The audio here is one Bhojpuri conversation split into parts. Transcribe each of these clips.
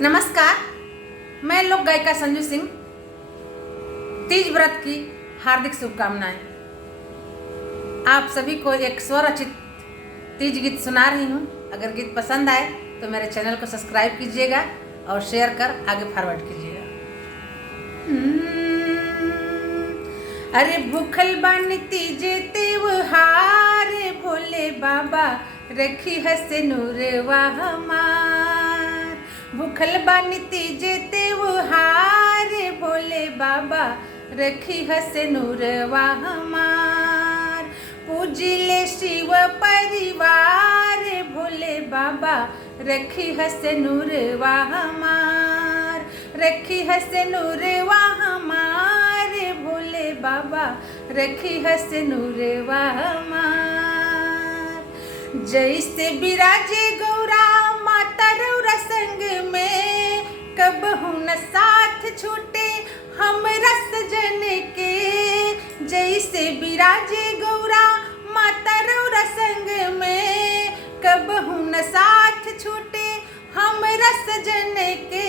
नमस्कार, मैं लोक गायिका संजू सिंह तीज व्रत की हार्दिक शुभकामनाएं। आप सभी को एक स्वरचित तीज गीत सुना रही हूँ। अगर गीत पसंद आए तो मेरे चैनल को सब्सक्राइब कीजिएगा और शेयर कर आगे फॉरवर्ड कीजिएगा। अरे भूखल बन तीज त्योहार, भोले बाबा रखी हसे नूरवा हमार। भूखल बन तीज त्योहार, भोले बाबा रखी हसे नूरवा हमार। पूजिले शिव परिवार, भोले बाबा रखी हसे नूरवा हमार। रखी हसे नूरवा हमार, भोले बाबा रखी हसे नूरवा हमार। जैसे बिराजे गौरा माता रौरा संग में, कबहू न साथ छूटे हमरा सजन के। जैसे बिराजे गौरा माता रौरा संग में, कबहू न साथ छूटे हमरा सजन के।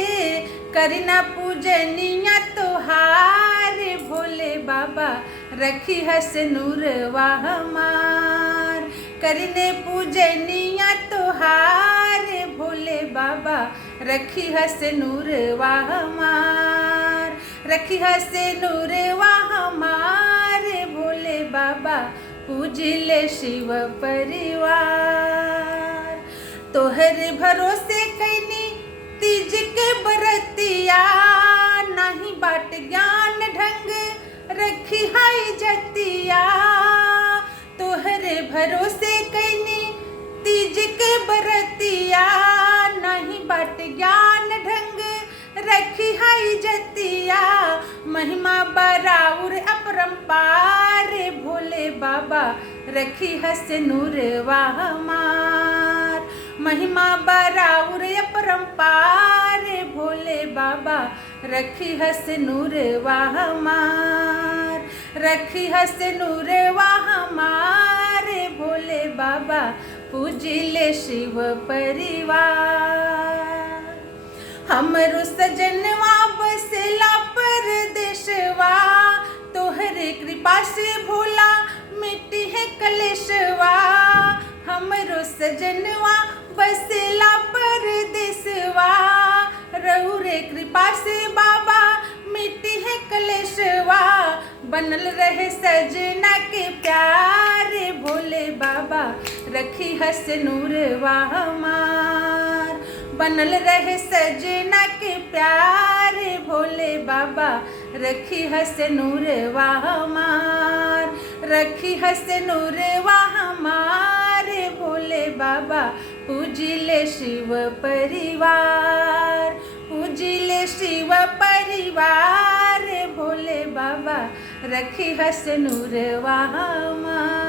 करना पूजनिया तोहार, भोले बाबा रखी हस नूरवा हमार। करने पूजनिया तोहार, भोले बाबा रखी हस नूरवा हमार। रखी हस नूरवा हमार, भोले बाबा पूजिले शिव परिवार। तोहरे भरोसे कैनी तीज के बरतिया, नाही बाट ज्ञान ढंग रखी हाई जतिया। तोहरे भरोसे कैनी तीज के बरतिया, नहीं बाट ज्ञान ढंग रखी हाई जतिया। महिमा बराउर अपरंपार, भोले बाबा रखी हस नूरवा हमार। महिमा बराउर अपरंपार, भोले बाबा रखी हस नूरवा हमार। रखी हस नूरवा हमार, भोले बाबा पूजिले शिव परिवार। हमरो सजनवा बसला परदेशवा, तोहरे कृपा से भोला मिट्टी है कलेशवा। हमरो सजनवा बसला परदेशवा, रउरे कृपा से बाबा मिट्टी है कलेशवा। बनल रहे सजना के प्यार, भोले बाबा रखी हस नूरवा हमार। बनल रहे सजना के प्यार, भोले बाबा रखी हस नूरवा हमार। रखी हस नूरवा हमार, भोले बाबा पूजिले शिव परिवार। पूजिले शिव परिवार, भोले बाबा रखी हस नूरवा हमार।